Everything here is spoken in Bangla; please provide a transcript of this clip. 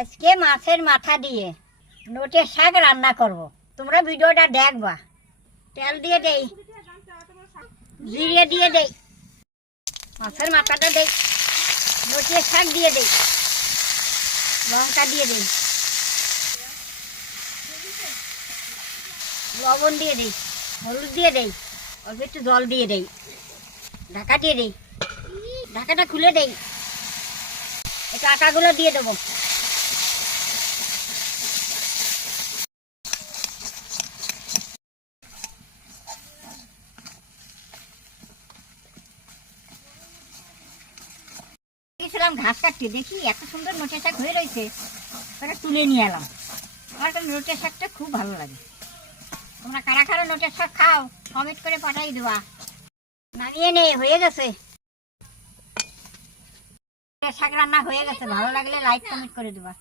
আজকে মাছের মাথা দিয়ে নোটের শাক রান্না করব। তোমরা ভিডিওটা দেখবা। তেল দিয়ে দেই, জিরে দিয়ে দেই, মাছের মাথাটা দেই, নোটের শাক দিয়ে দেই, লঙ্কা দিয়ে দেই, লবণ দিয়ে দেই, হলুদ দিয়ে দেই, অল্প একটু জল দিয়ে দেই, ঢাকা দিয়ে দেই, ঢাকাটা খুলে দেই, একটু আটাগুলো দিয়ে দেবো। গেছিলাম ঘাস কাটতে, দেখি এত সুন্দর নোটের শাক হয়ে রয়েছে, ওটা তুলে নিয়ে এলাম। আমার তো নোটের শাকটা খুব ভালো লাগে। তোমরা কারা কারা নোটের শাক খাও কমেন্ট করে পাঠাই দেবা। নামিয়ে নে, হয়ে গেছে শাক রান্না হয়ে গেছে। ভালো লাগলে লাইক কমেন্ট করে দেবা।